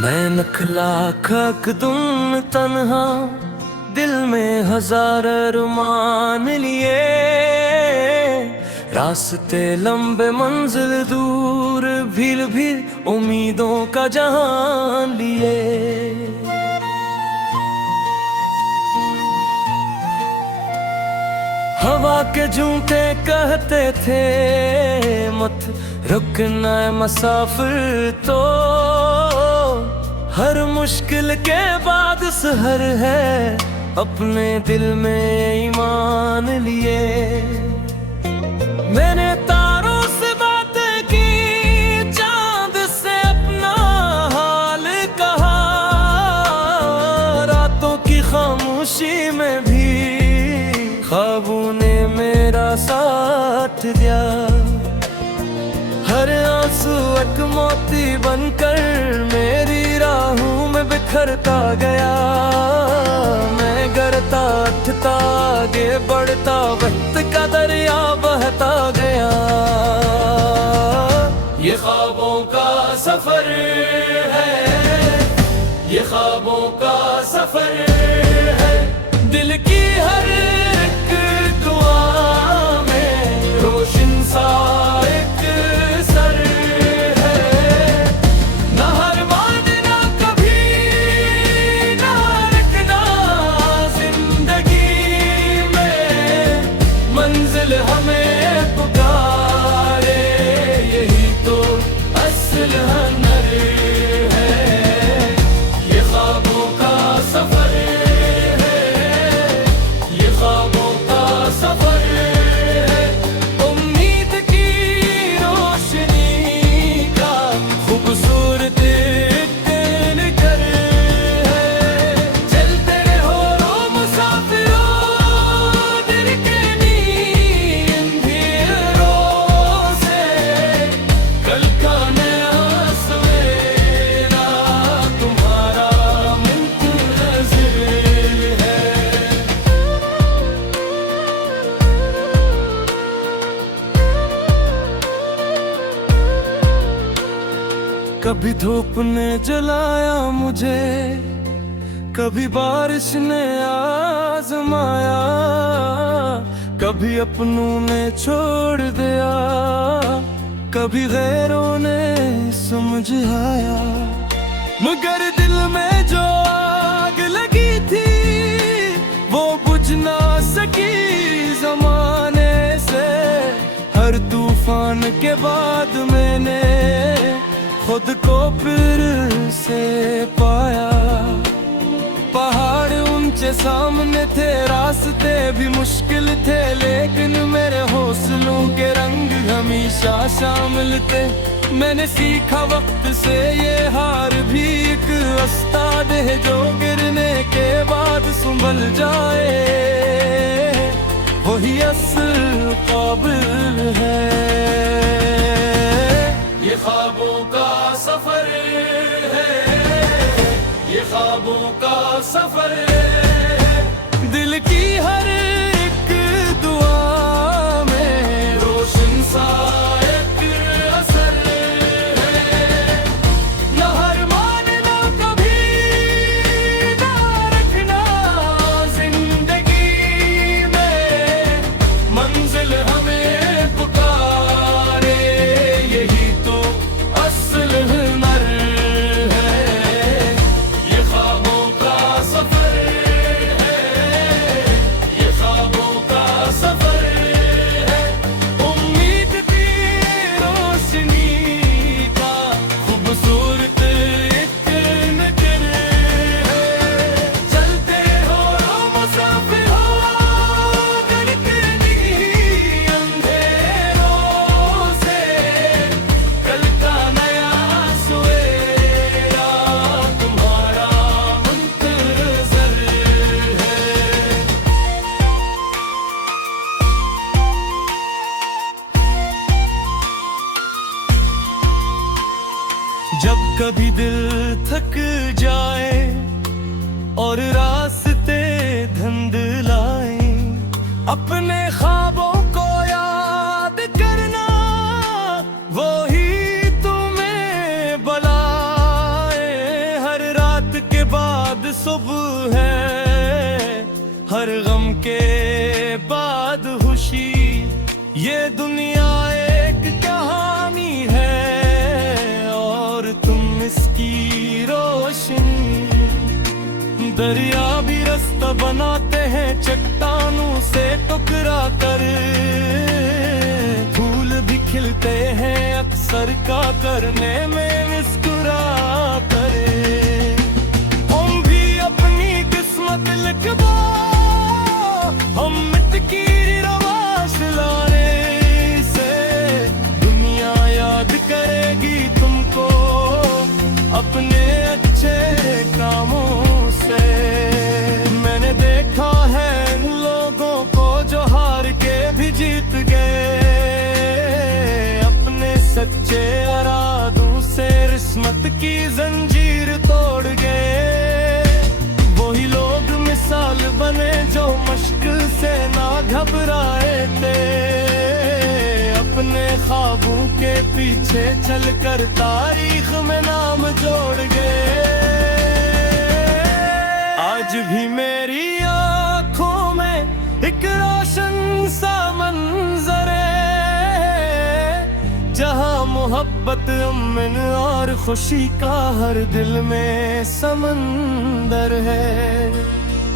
मैं नखला खक तुम तन्हा, दिल में हजार अरमान लिए। रास्ते लंबे मंजिल दूर, भीड़ भीड़ उम्मीदों का जहान लिए। हवा के झूठे कहते थे मत रुकना है मुसाफिर, तो हर मुश्किल के बाद सहर है, अपने दिल में ईमान लिए। मैंने तारों से बातें की, चांद से अपना हाल कहा, रातों की खामोशी में भी ख्वाबों ने मेरा साथ दिया। हर आंसू एक मोती बनकर मेरी राहों में बिखरता गया। मैं गिरता उठता आगे बढ़ता, वक्त का दरिया बहता गया। ये ख्वाबों का सफर है, ये ख्वाबों का सफर है। दिल की हर एक दुआ में रोशन सा एक सर है। ना हार मानना कभी, ना रखना जिंदगी में, मंजिल हमें पुकारे, यही तो असल हुनर है। ये ख्वाबों का सफर है, ये ख्वाबों का सफर है। उम्मीद की रोशनी का खूबसूरत घर है। चलते रहो मुसाफिरों, दिल के अंधेरों से, कल का नया सवेरा तुम्हारा मुंतज़िर है। कभी धूप ने जलाया मुझे, कभी बारिश ने आजमाया, कभी अपनों ने छोड़ दिया, कभी गैरों ने समझाया। मगर दिल में जो आग लगी थी, वो बुझ ना सकी जमाने से। हर तूफान के बाद मैंने खुद को फिर से पाया। पहाड़ ऊंचे सामने थे, रास्ते भी मुश्किल थे, लेकिन मेरे हौसलों के रंग हमेशा शामिल थे। मैंने सीखा वक्त से ये हार भी एक उस्ताद है, जो गिरने के बाद संभल जाए, वही असल काबिल है। ये ख्वाबों का सफर है, ये ख्वाबों का सफर है। दिल की हर एक दुआ में रोशन सा एक असर है। ना हार मानना कभी, ना रखना जिंदगी में, मंजिल हमें पुकारे, यही तो असल हुनर है। ये ख्वाबों का सफर है, ये ख्वाबों का सफर है। उम्मीद की रोशनी का खूबसूरत एक नगर है। चलते हो मुसाफिर हो, धड़कती अंधेरों से, कल का नया सवेरा तुम्हारा मुंतज़िर है। जब कभी दिल थक जाए और रास्ते धुंधलाए, अपने ख्वाबों को याद करना, वो ही तुम्हें बुलाए। सुबह है, हर गम के बाद खुशी। ये दुनिया एक कहानी है और तुम इसकी रोशनी। दरिया भी रास्ता बनाते हैं चट्टानों से टकरा कर, फूल भी खिलते हैं अक्सर का करने में मुस्कुरा कर। हम भी अपनी किस्मत लिखवा, हम मिटकी रवाश लाने से दुनिया याद करेगी तुमको अपने अच्छे कामों से। मैंने देखा है इन लोगों को जो हार के भी जीत गए, अपने सच्चे इरादों से किस्मत की जंजीर तोड़ गए। वही लोग मिसाल बने जो मुश्किल से ना घबराए थे, अपने ख्वाबों के पीछे चलकर तारीख में नाम जोड़ गए। आज भी मेरी आंखों में एक रोशन सा मंजर है, जहां मोहब्बत अमन और खुशी का हर दिल में समंदर है।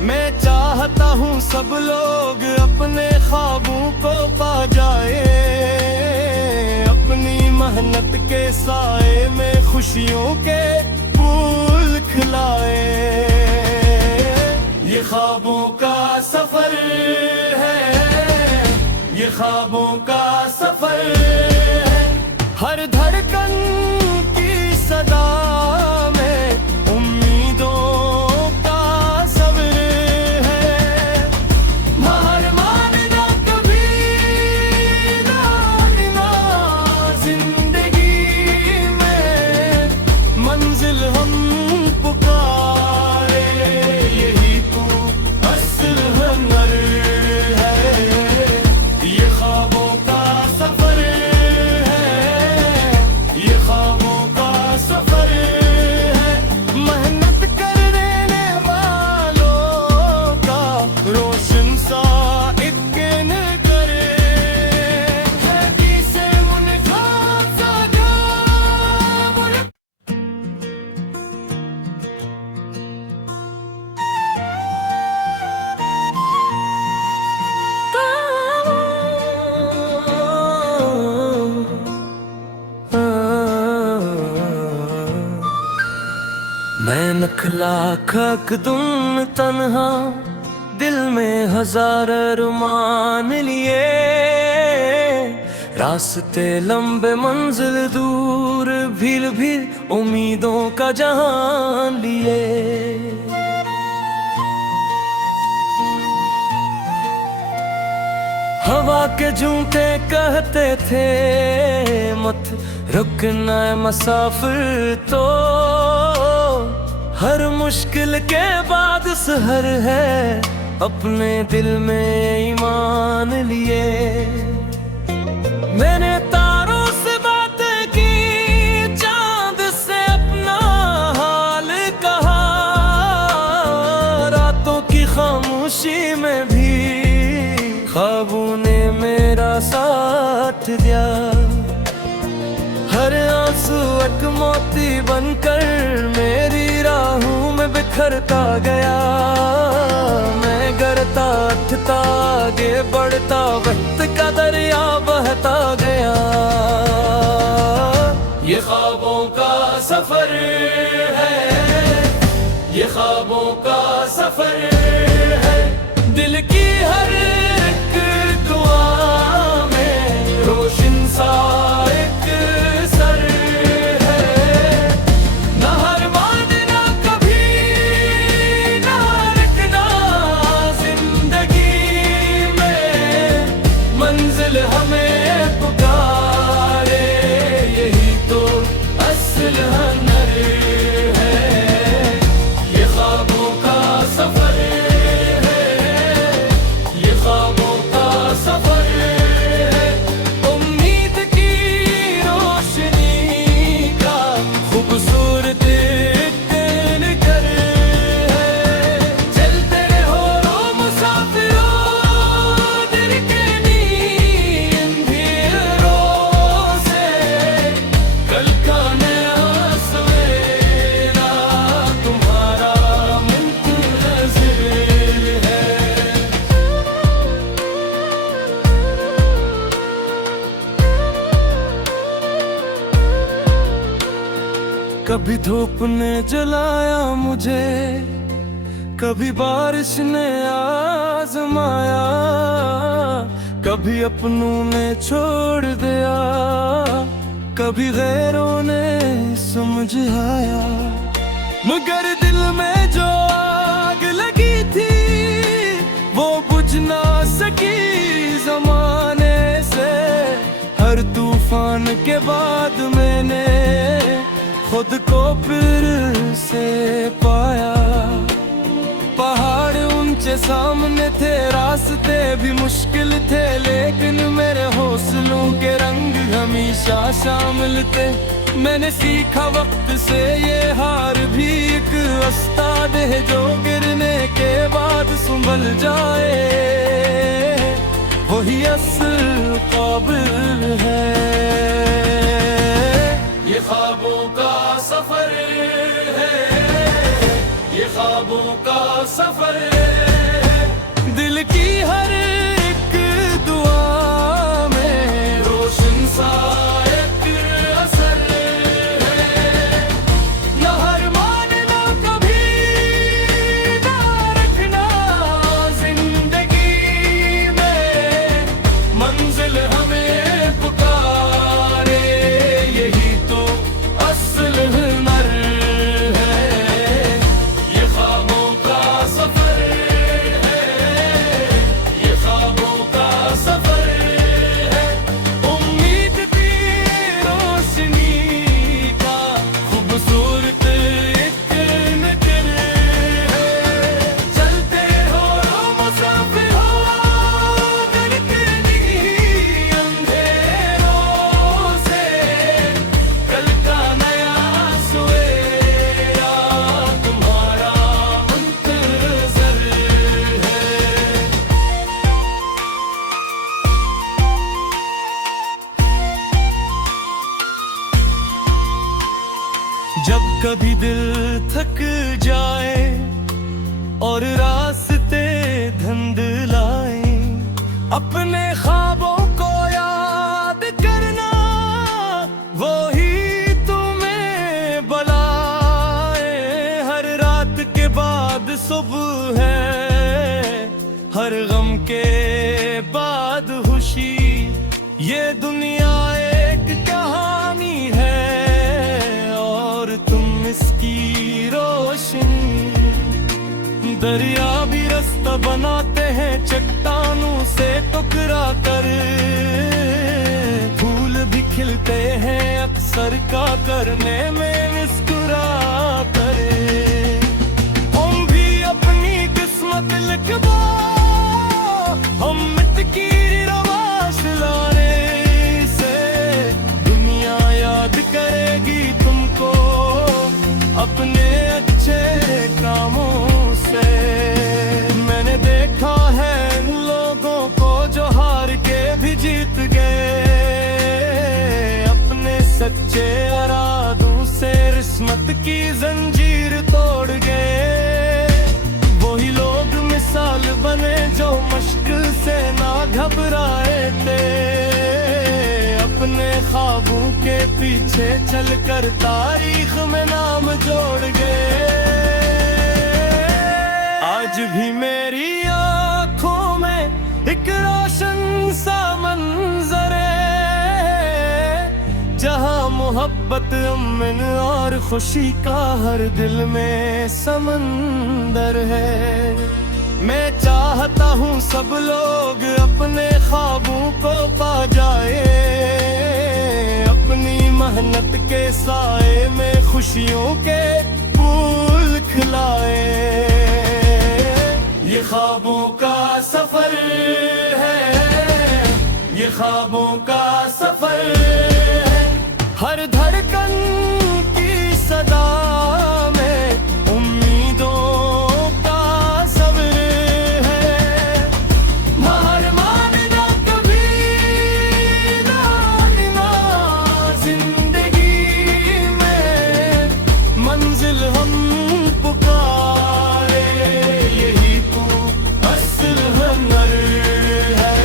मैं चाहता हूँ सब लोग अपने ख्वाबों को पा जाए, अपनी मेहनत के साए में खुशियों के फूल खिलाए। ये ख्वाबों का सफर है, ये ख्वाबों का सफर है। हर धड़कन की सदा में उम्मीदों का सब्र है। हार मानना कभी ना हारना, जिंदगी में मंजिल हम पुकारे, यही तो असल हुनर है। ये ख्वाबों का सफर है, ये ख्वाबों का सफर है। मेहनत करने वालों का रोशन सा एक दिन करे, धरती से उनका सादा मुल्क। मैं नखला खक तुम तन्हा, दिल में हजार अरमान लिए। रास्ते लंबे मंजिल दूर, भीड़ भीड़ उम्मीदों का जहान लिए। हवा के झूठे कहते थे मत रुकना है मुसाफिर, तो हर मुश्किल के बाद सहर है, अपने दिल में ईमान लिए। मैंने तारों से बात की, चांद से अपना हाल कहा, रातों की खामोशी में भी ख्वाबों ने मेरा साथ दिया। हर आंसू एक मोती बनकर मेरी राहों में बिखरता गया। मैं गिरता उठता आगे बढ़ता, वक्त का दरिया बहता गया। ये ख्वाबों का सफर है, ये ख्वाबों का सफर है। दिल की हर एक दुआ में रोशन सा एक सर है। ना हार मानना कभी, ना रुकना जिंदगी में, मंजिल हमें पुकारे, यही तो असल हुनर है। ये ख्वाबों का सफर है, ये ख्वाबों का सफर है। उम्मीद की रोशनी का खूबसूरत एक घर है। कभी धूप ने जलाया मुझे, कभी बारिश ने आजमाया, कभी अपनों ने छोड़ दिया, कभी गैरों ने समझाया। मगर दिल में जो आग लगी थी वो बुझ ना सकी जमाने से। हर तूफान के बाद मैंने खुद को फिर से पाया। पहाड़ ऊंचे सामने थे, रास्ते भी मुश्किल थे, लेकिन मेरे हौसलों के रंग हमेशा शामिल थे। मैंने सीखा वक्त से ये हार भी एक उस्ताद है, जो गिरने के बाद संभल जाए वही असल काबिल है। ये ख्वाबों का सफर है, ये ख्वाबों का सफर है। दिल की हर एक दुआ में रोशन सा एक असर है। न हार मानना कभी, ना रखना जिंदगी में, मंजिल हमें पुकारे यही तो असल हुनर है। ये ख्वाबों का सफर है, ये ख्वाबों का सफर है। उम्मीद की रोशनी का खूबसूरत एक नज़र है। चलते हो मुसाफिर हो, धड़कती अंधेरों से, कल का नया सवेरा तुम्हारा मुंतज़र है। जब कभी दिल थक जाए और रास्ते धुंधलाए, अपने ख्वाबों को याद करना, वो ही तुम्हें बुलाए। हर रात के बाद सुबह है, हर गम के बाद खुशी। ये दुनिया एक कहानी है और तुम इसकी रोशनी। दरिया भी रास्ता बनाते हैं चट्टानों से टकरा कर, फूल भी खिलते हैं अक्सर का करने में मुस्कुरा कर। हम भी अपनी किस्मत लिखवा, हम की रवाश लाने से दुनिया याद करेगी तुमको अपने अच्छे कामों से। मैंने देखा है इन लोगों को जो हार के भी जीत गए, अपने सच्चे इरादों से किस्मत की जंजीर तोड़ गए। वही लोग मिसाल बने जो मुश्किल से ना घबराए थे, अपने ख्वाबों के पीछे चलकर तारीख में नाम जोड़ गए। आज भी मेरी आंखों में एक रोशन सा मंजर है, जहां मोहब्बत अमन और खुशी का हर दिल में समंदर है। मैं चाहता हूँ सब लोग अपने ख्वाबों को पा जाए, अपनी मेहनत के साए में खुशियों के फूल खिलाए। ये ख्वाबों का सफर है, ये ख्वाबों का सफर है। हर धड़कन की सदा में उम्मीदों का सब्र है। हार मानना कभी, ना हारना जिंदगी में, मंजिल हम पुकारे यही तो असल हुनर है।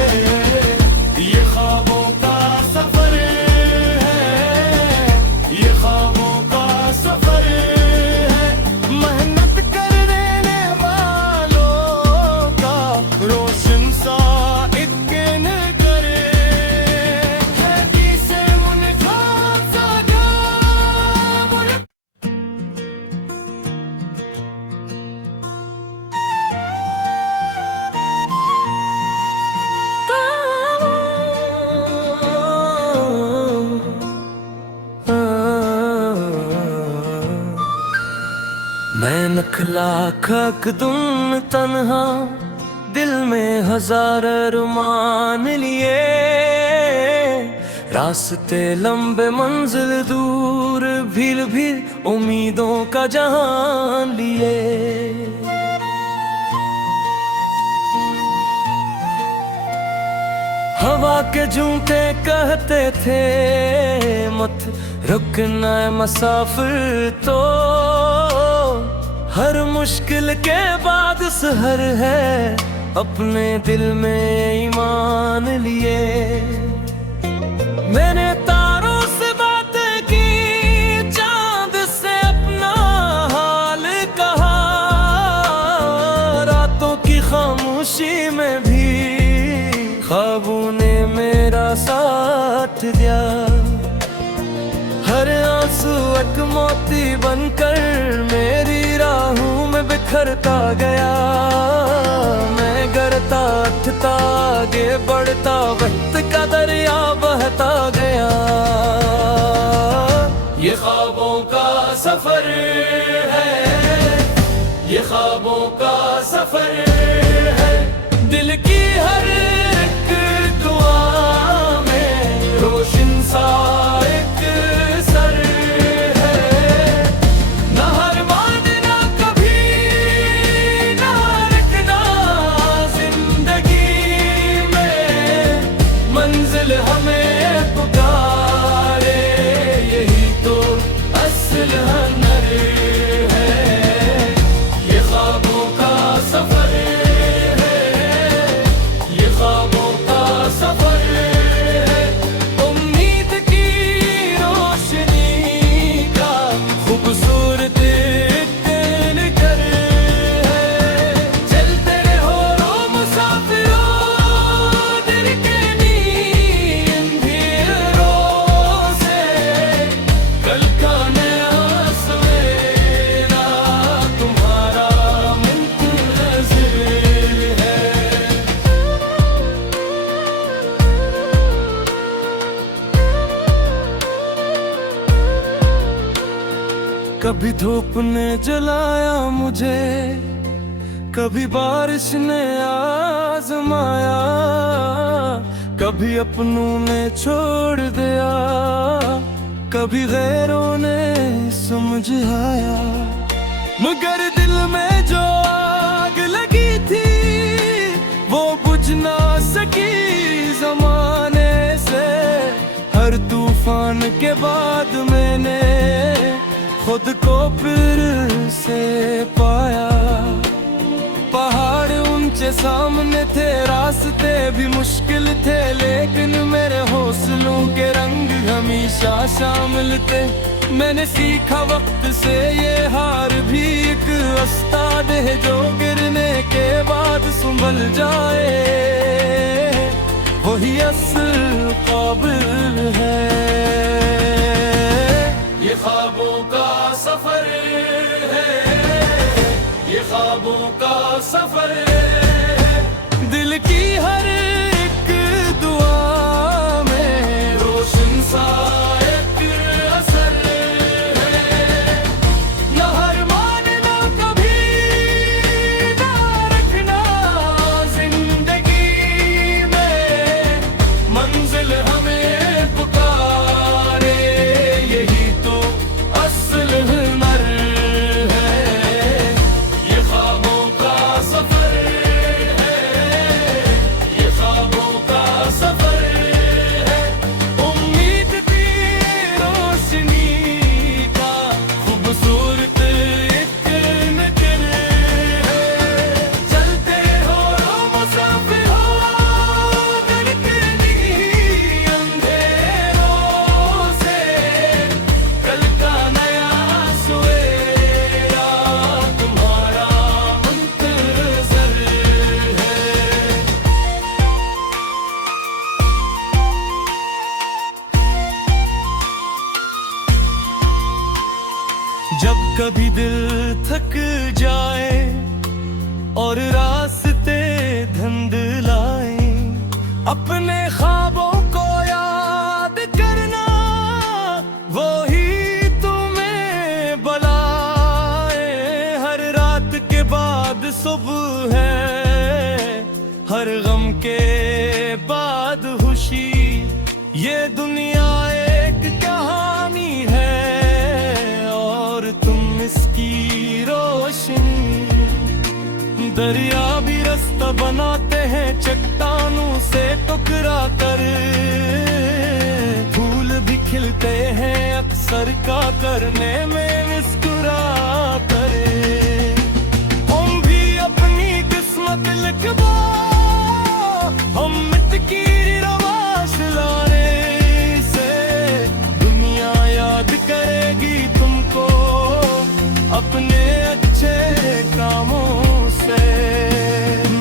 ये ख्वाबों का सफर लख लाख अकदुम तन्हा, दिल में हजार अरमान लिए। रास्ते लंबे मंजिल दूर, भीड़ भीड़ उम्मीदों का जहान लिए। हवा के झूठे कहते थे मत रुकना है मुसाफिर, तो हर मुश्किल के बाद सहर है, अपने दिल में ईमान लिए। मैंने तारों से बातें की, चांद से अपना हाल कहा, रातों की खामोशी में भी ख्वाबों ने मेरा साथ दिया। हर आंसू एक मोती बनकर मेरी राहों में बिखरता गया। मैं गिरता उठता आगे बढ़ता, वक्त का दरिया बहता गया। ये ख्वाबों का सफर है, ये ख्वाबों का सफर है। दिल की हर एक दुआ में रोशन सा एक सर है। न हार मानना कभी, न रखना जिंदगी में, मंजिल हमें पुकारे, यही तो असल हुनर है। ये ख्वाबों का सफर है, ये ख्वाबों का सफर है। उम्मीद की रोशनी का खूबसूरत निकर है। चलते रहो मुसाफिरों, दिल के अंधेरों से, कल का नया सवेरा तुम्हारा मुंतज़िर है। कभी धूप ने जलाया मुझे, कभी बारिश ने आजमाया, कभी अपनों ने छोड़ दिया, कभी गैरों ने समझाया। मगर दिल में जो आग लगी थी, वो बुझ ना सकी जमाने से। हर तूफान के बाद मैंने खुद को फिर से पाया। पहाड़ ऊंचे सामने थे, रास्ते भी मुश्किल थे, लेकिन मेरे हौसलों के रंग हमेशा शामिल थे। मैंने सीखा वक्त से ये हार भी एक उस्ताद है, जो गिरने के बाद संभल जाए, वही असल काबिल है। ये ख्वाबों का सफर है, ये ख्वाबों का सफर है। दिल की हर एक दुआ में रोशन सा एक असर है। न हार मानना कभी, न रखना जिंदगी में, मंजिल हमें पुकारे, यही तो असल हुनर है। ये ख्वाबों का सफर है, ये ख्वाबों का सफर है। उम्मीद की रोशनी का खूबसूरत एक नजर है। चलते हो मुसाफिर हो, दिल के अंधेरों से, कल का नया सवेरा तुम्हारा मुंतज़िर है। जब कभी दिल थक जाए और रास्ते धुंधलाए, अपने ख्वाबों को याद करना, वो ही तुम्हें बुलाए। हर सुबह है, हर गम के बाद खुशी। ये दुनिया एक कहानी है और तुम इसकी रोशनी। दरिया भी रास्ता बनाते हैं चट्टानों से टकरा कर, फूल भी खिलते हैं अक्सर का करने में मुस्कुरा कर। हम भी अपनी किस्मत लिखवा, हम मिटकी रवाश लाने से दुनिया याद करेगी तुमको अपने अच्छे कामों से।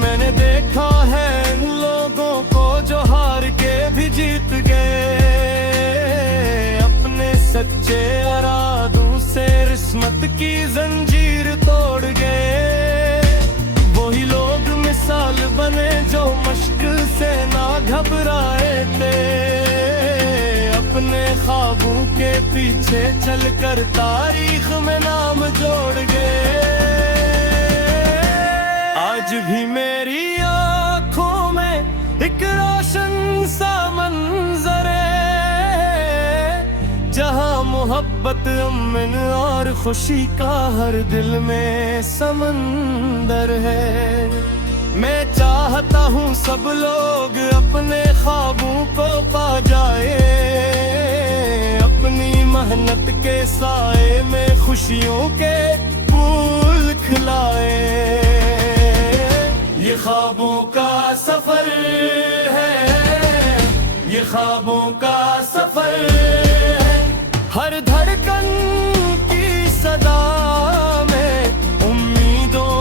मैंने देखा है इन लोगों को जो हार के भी जीत गए, अपने सच्चे इरादों से किस्मत की जंजीर तोड़ गए। वही लोग मिसाल बने जो मश्क से ना घबराए थे, अपने ख्वाबों के पीछे चलकर तारीख में नाम जोड़ गए। आज भी मेरी आंखों में एक रोशन सा मंजर है, जहां मोहब्बत अमन और खुशी का हर दिल में समंदर है। मैं चाहता हूँ सब लोग अपने ख्वाबों को पा जाए, अपनी मेहनत के साए में खुशियों के फूल खिलाए। ये ख्वाबों का सफर है, ये ख्वाबों का सफर है। हर धड़कन की सदा में उम्मीदों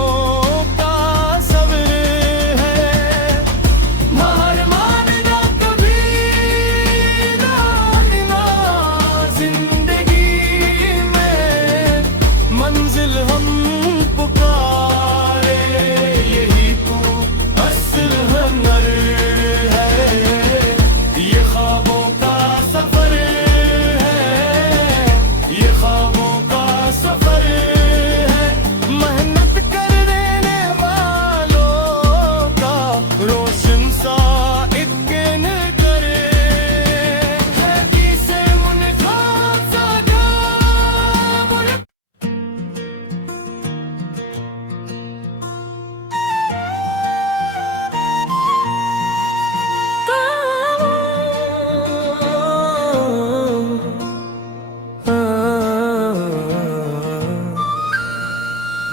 का सब्र है। हार मानना कभी ना हारना, जिंदगी में मंजिल हम पुकारे, यही तो असल हुनर है। ये ख्वाबों का सफर है, ये ख्वाबों का सफर है। मेहनत करने वालों का रोशन सा एक करे है, किसे मुनखाब सा मुल्क।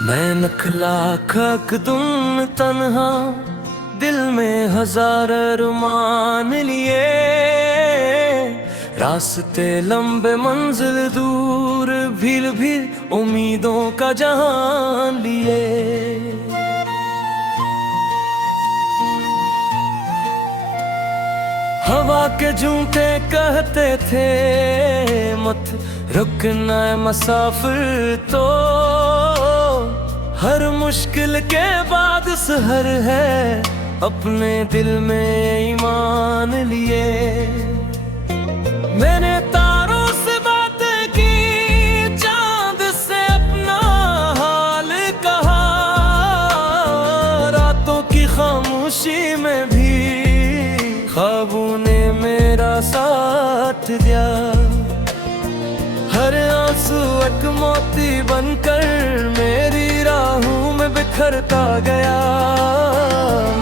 मैं नखला खक तुम तन्हा, दिल में हजार अरमान लिए। रास्ते लंबे मंजिल दूर, भीड़ भीड़ उम्मीदों का जहान लिए। हवा के झूठे कहते थे मत रुकना है मुसाफिर, तो हर मुश्किल के बाद सहर है, अपने दिल में ईमान लिए। मैंने तारों से बातें की, चांद से अपना हाल कहा, रातों की खामोशी में भी ख्वाबों ने मेरा साथ दिया। हर आंसू एक मोती बनकर मेरी राहों में बिखरता गया।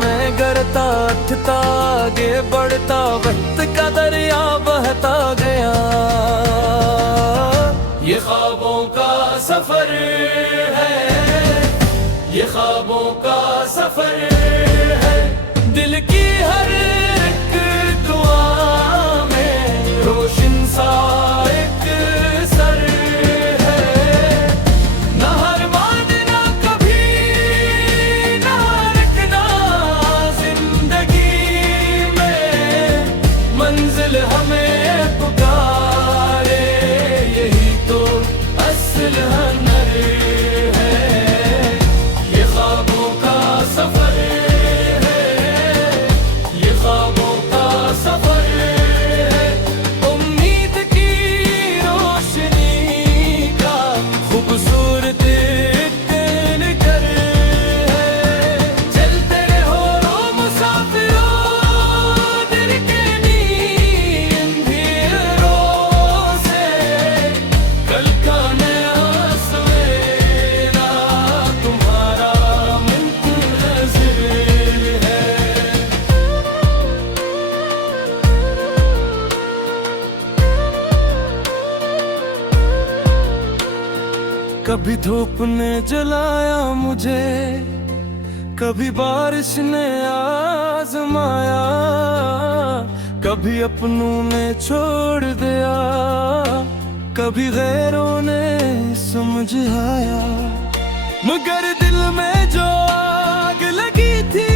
मैं गिरता उठता आगे बढ़ता, वक्त का दरिया बहता गया। ये ख्वाबों का सफर है, ये ख्वाबों का सफर है। दिल की हर एक दुआ में रोशन सा एक सर है। ना हार मानना कभी, ना रुकना जिंदगी में, मंजिल हमें पुकारे, यही तो असल हुनर है। ये ख्वाबों का सफर है, ये ख्वाबों का सफर है। उम्मीद की रोशनी का खूबसूरत एक नगर है। कभी धूप ने जलाया मुझे, कभी बारिश ने आजमाया, कभी अपनों ने छोड़ दिया, कभी गैरों ने समझाया। मगर दिल में जो आग लगी थी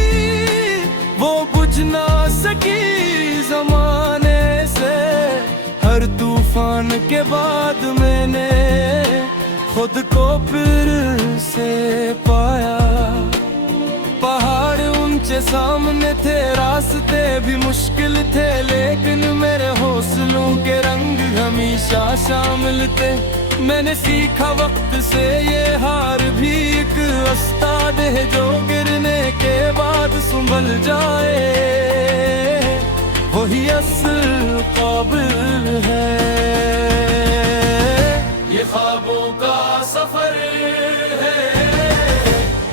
वो बुझ ना सकी ज़माने से। हर तूफान के बाद मैंने खुद को फिर से पाया। पहाड़ ऊंचे सामने थे, रास्ते भी मुश्किल थे, लेकिन मेरे हौसलों के रंग हमेशा शामिल थे। मैंने सीखा वक्त से ये हार भी एक उस्ताद है, जो गिरने के बाद संभल जाए वही असल काबिल है। ये ख्वाबों का सफर है,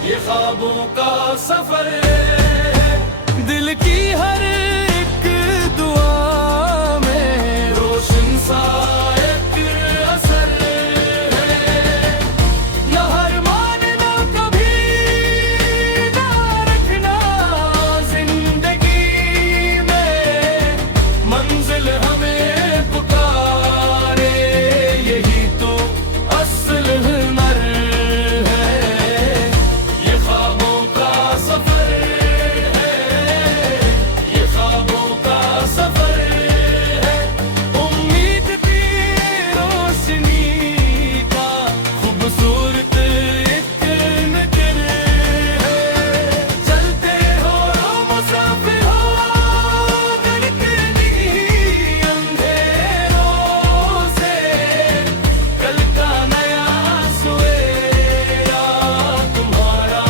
ये ख्वाबों का सफर है। दिल की हर एक दुआ में रोशन सा एक असर है। न हार मानना कभी, ना रखना जिंदगी में, मंजिल हमें पुकारे यही तो असल हुनर है। ये ख्वाबों का सफर है, ये ख्वाबों का सफर है। उम्मीद की रोशनी का खूबसूरत एक नज़र है। चलते हो मुसाफिर हो, धड़कती अंधेरों से, कल का नया सवेरा तुम्हारा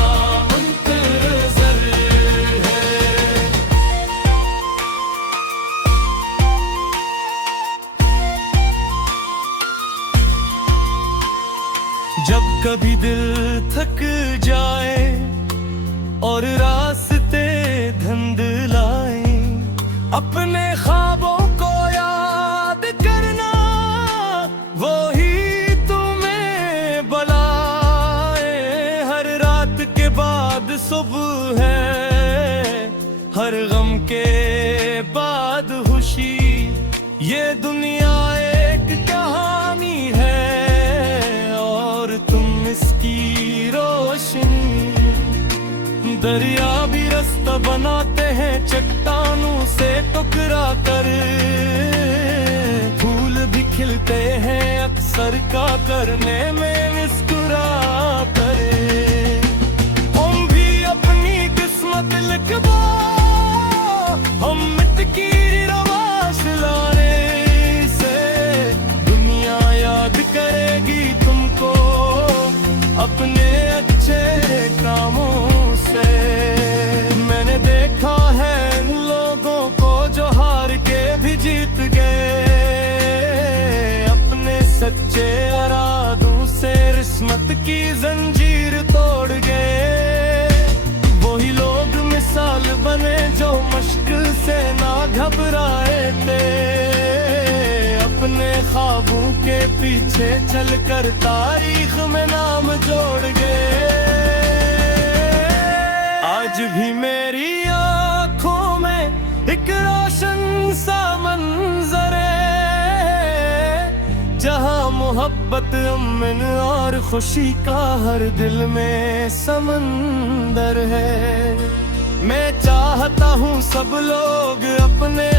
मुंतज़र है। जब कभी दिल थक जाए और रास्ते धुंधलाए, अपने ख्वाबों को याद करना, वो ही तुम्हें बुलाए। हर रात के बाद सुबह है, हर गम के बाद खुशी। ये दुनिया एक कहानी है और तुम इसकी रोशनी। दरिया भी रास्ता बनाते हैं चट्टानों से टकरा कर, फूल भी खिलते हैं अक्सर का करने में मुस्कुरा कर। हम भी अपनी किस्मत लिखवा, हम मिटकी रवाश लाने से, दुनिया याद करेगी तुमको अपने अच्छे कामों से। मैंने देखा है इन लोगों को जो हार के भी जीत गए, अपने सच्चे इरादों से किस्मत की जंजीर तोड़ गए। वही लोग मिसाल बने जो मुश्किल से ना घबराए थे, अपने ख्वाबों के पीछे चलकर तारीख में नाम जोड़ गए। आज भी मेरी आंखों में एक रोशन सा मंजर है, जहां मोहब्बत अमन और खुशी का हर दिल में समंदर है। मैं चाहता हूँ सब लोग अपने